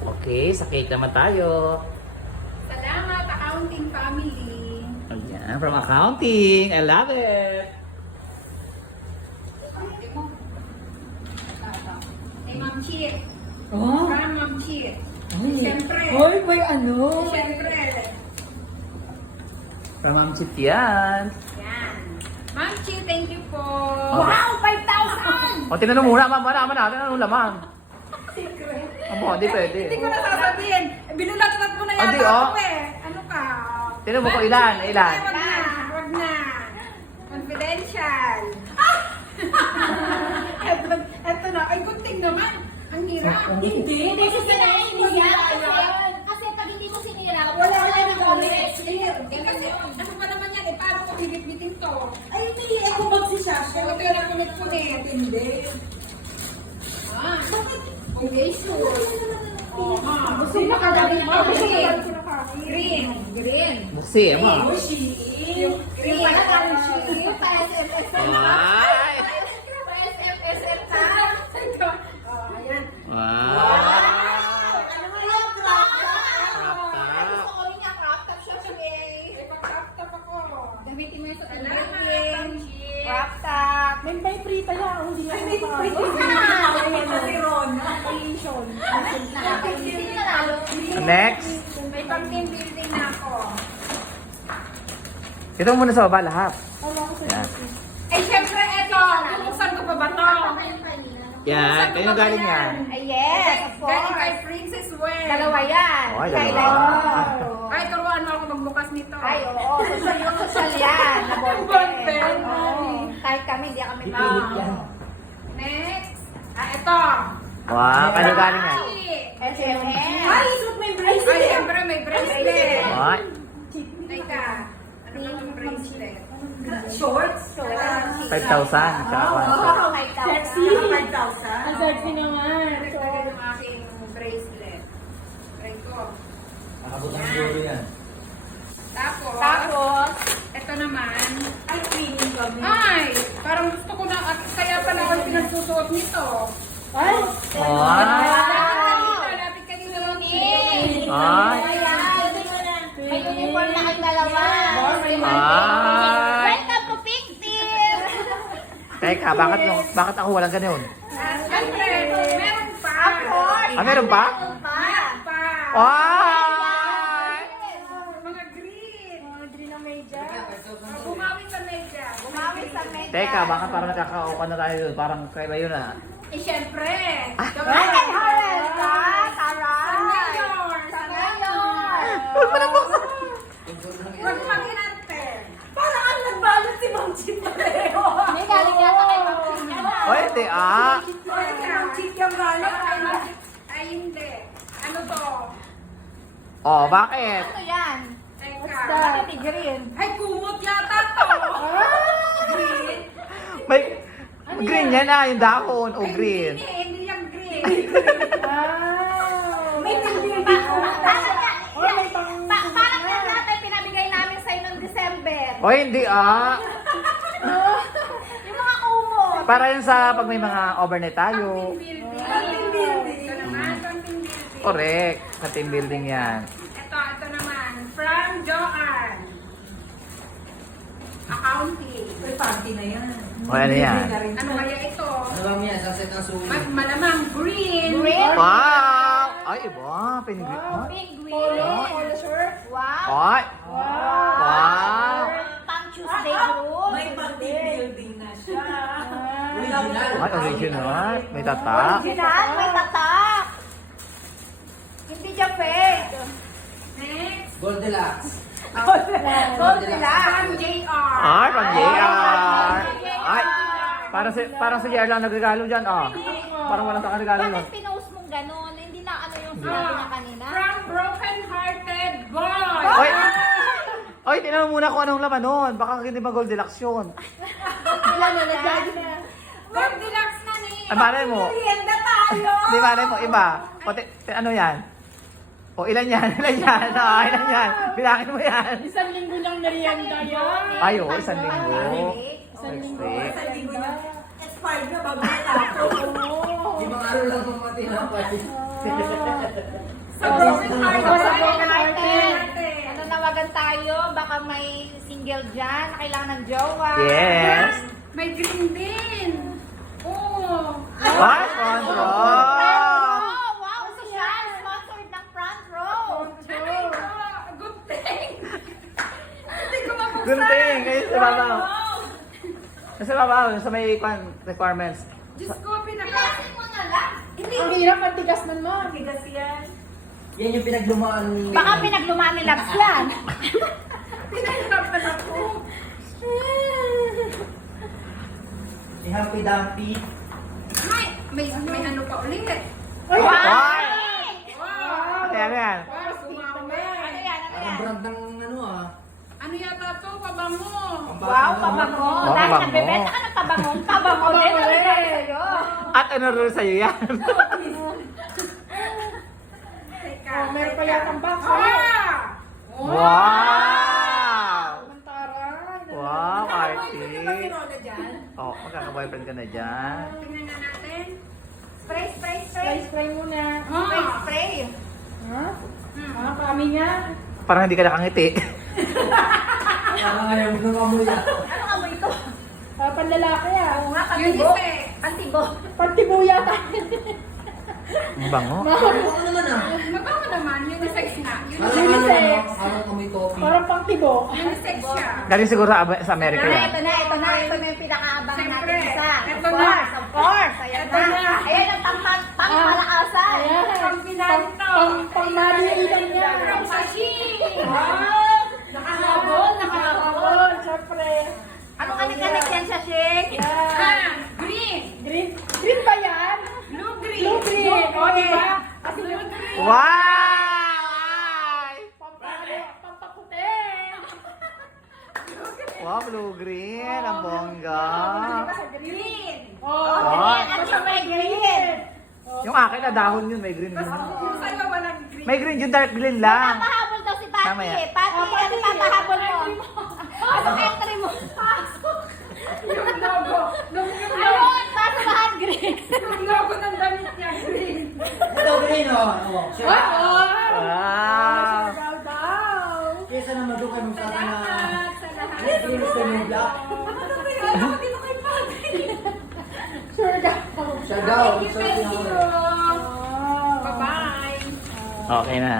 Okay, sa cake naman tayo. Salamat, accounting family. Ayan, from accounting. I love it. Hey, Ma'am Chit. Oh? From Ma'am Chit. Ay. Siyempre. Hoy, may ano? Siyempre. From Ma'am Chit yan. Yan. Ma'am Chit, thank you po. Wow, 5,000! O, tinanong muna, ma'am. Mama natin anong laman. Amo, hindi pwede. Hindi ko na sasabihin. Binulat-lat mo na Hindi, yata oh. ako eh. Ano ka? Tinanong mo ko ilan, ilan. Wag na, wag na. Confidential. Eto na. Ay, kunting naman. Ang hirap. Hindi kasi sinayin mo yan. Kasi pag hindi mo sinira, Wala wala na na comment. Eh, kasi ano pa naman yan eh. Paano ko bibit-bitin to? Ay, hindi ako magsisasya. Kaya ito na kunit-kunit. Hindi. Ah, foundation. Oh, ah. Gusto mo nakagaling mo? Green. Green. Buksi, ama. Oh, she is. Green. Yung pa SMSM ka. Ay! Pa SMSM ka. Oh, ayan. Wow! Ano mo yan? Crop top. Crop top. Gusto ko rin nga crop top siya siya eh. May pag-tap ako. Gamitin mo yung sa Salamat, everything. Chief. Crop top. May prita yan. Hindi yan. May Sino nanalo? Next. May pang-team building na ako. Ito muna sa baba lahat. Yan. Eh, syempre, eto. Bubuksan ko pa ba to? Yan. Kayo galing yan. Ay, yes, of Galing kay course. Princess Wen. Dalawa yan. Oh, ay, Kay dalawa. Leo. Ay, turuan mo ako magbukas nito. Ay, oo. Social yan. Na Ballpen. Oo. Kahit kami, hindi kami Next. Ah, eto. Wow, kayo galing yan. SMM. Ay, suot may bracelet. Ay, syempre, may bracelet. Ay. Teka. Ano ba itong bracelet? Shorts. 5,000. Tsaka Oo, 5,000. Sexy. 5,000. Ang sexy naman. Nagtagay ng aking bracelet. Try ko. Nakabutan siguro yan. Tapos, eto naman. Ay, feeling kami. Ay, parang gusto ko na, at kaya pala ako pinagsusuot nito. Ay. Ay. Lapit ka dito. Ay. May uniform na kayong dalawa. Ay. Welcome to Pink Team! Teka, bakit ako walang ganun? Siyempre, meron pa. Of course! Ah, meron pa? Meron pa! Meron pa. Ay! Mga green. Green ang media. Bumawi sa media. Bumawi sa media. Teka, bakit parang nakakaukan na tayo yun? Parang kaiba yun ah. Eh, siyempre. Ay, kay Harrell ka! Taray! Sa mayor. Sa mayor! Huwag mag-inante. Parang ang nagbalot si Ma'am Chit pareho. May galing yata kay Ma'am Chino. Oy, hindi ah. Ma'am Chit yung galing. Ay, hindi. Ano to? Oh, bakit? Ano yan? Teka. Bakit may green? Ay, kumot yata to. Green. May green yan ah, yung dahon. O Ay, green. Hindi yung green. May pang-building ko. Parang yan natin pinabigay namin sa'yo noong December. Oy, hindi ah. Yung mga kumot. Para yun sa pag may mga overnight tayo. Team building. Ito naman, team building. Correct. Sa team building yan. Ito naman. From Joanne. Accounting. May party na yan. O, ano yan? Ano kaya ito? Ano lang yan? Saset na suwi. Malamang green. Green. Wow! Ay, iba. Pinigrit mo. Pink green. Polo shirt. Wow. Ay! Wow! Pang Tuesday group. May party building na siya. Ay, original. May tatak. Original, may tatak. Hindi siya fake. Next. Goldilocks. Gold nila. From JR. Ay, pang JR. Ay, parang si JR lang nagregalo dyan. Ah. Parang walang regalo nun. Bakit pinost mong ganun? Hindi na ano yung sinabi niya kanina? From Broken Hearted Boy. Oy! Oy, tinanong muna kung anong laman nun. Baka hindi ba Goldilocks yun? Ilan na nagdagi na? Goldilocks na ni. Ay, malay mo. Merienda tayo. Di malay mo, iba. Pati, ano yan? O, ilan yan? Ilan yan? Ah, ilan yan? Bilangin mo yan. Isang linggo lang merienda yan. Ay, oo, isang linggo. Isang linggo. Isang linggo yan. expired na bago natapos. Ibang araw lang itong matinapay. Sa broken hearted. Sa broken hearted. Hearted. Ano nawagan tayo? Baka may single dyan. Kailangan ng jowa. Yes. May green din. Oh. What? Front row. Oh, wow, social. Sponsored ng front row. Ay, good thing. Hindi ko mabuksan. Good thing. Kayo sa babaw. Sa babaw, sa may requirements. Diyos ko, Pilasin mo na lang. Hindi. Ang hirap ang tigas nun mo. Tigas yan. Yan yung pinaglumaan ni... Baka pinaglumaan ni Labs yan. Pinahirapan ako. Si Humpy Dumpy. May ano pa ulit. Ay, Wow! Wow. Ano yan? Wow, sumami. Ano yan? Ano Parang yan? brand ng ano ah. Ano yata to? Pabango. Wow, pabango. Wow, Dahil pabango. nagbebenta ka ng pabango. Pabango din. Ano nangyari sa'yo? At ano rin sa'yo yan? Teka. oh, meron pa yatang box. Ah! Wow! Mantaray. Wow, Artie. Rola dyan. Oh, magkaka-boyfriend ka na dyan. Tingnan nga natin. Spray, spray, spray. Spray, spray muna. Spray, spray. Ha? Ah, kami nga. Parang hindi ka nakangiti. Parang ayaw mo nang amoy ah. Ano ka mo ito? Ah, panlalaki ah. Oo nga, pantibo. Unisex. Pantibo. Pantibo yata. Ang bango. Ano naman ah? Mabango naman. Unisex na. Parang Unisex. parang amoy coffee. Parang pangtibo. Unisex siya. Galing siguro sa Amerika Ito yan. na. Ito na yung pinakaabangan Siyempre. natin isa. Ito Of na. course, of course. Ayan Ito na. na. Ayan ang pangmalakasan. Ayan. Pang pinalito. Pang-maliitan niya. Pang sashimi. Wow! Nakahabol. Nakahabol. Siyempre. Anong kanik-kanik yan siya, Shake? Yan. Ah, green. Green. Green ba yan? Blue green. Blue green. O, diba? Kasi Blue green. Wow! pampaputi. Wow, blue-green. Ang bongga. Sa green. Oh, Oh. green. At yung may green. Yung akin na dahon yun, may green din. Yung sa'yo walang green. May green yung dark green lang. Papahabol daw si Pati. Mamaya. Pati, ano papahabol mo? Anong entry mo? Yung logo. Ayun, pasabahan green. Yung logo ng damit niya, green. Ito green oh. Oh, siya. Wow! Daw daw. Kesa naman doon kayo magsabi na... Salamat sa lahat. Green is the new black. Dito kay Pati. Sure daw. Siya daw. Thank you, Sabi thank niya you. ako. Bye-bye. Okay na.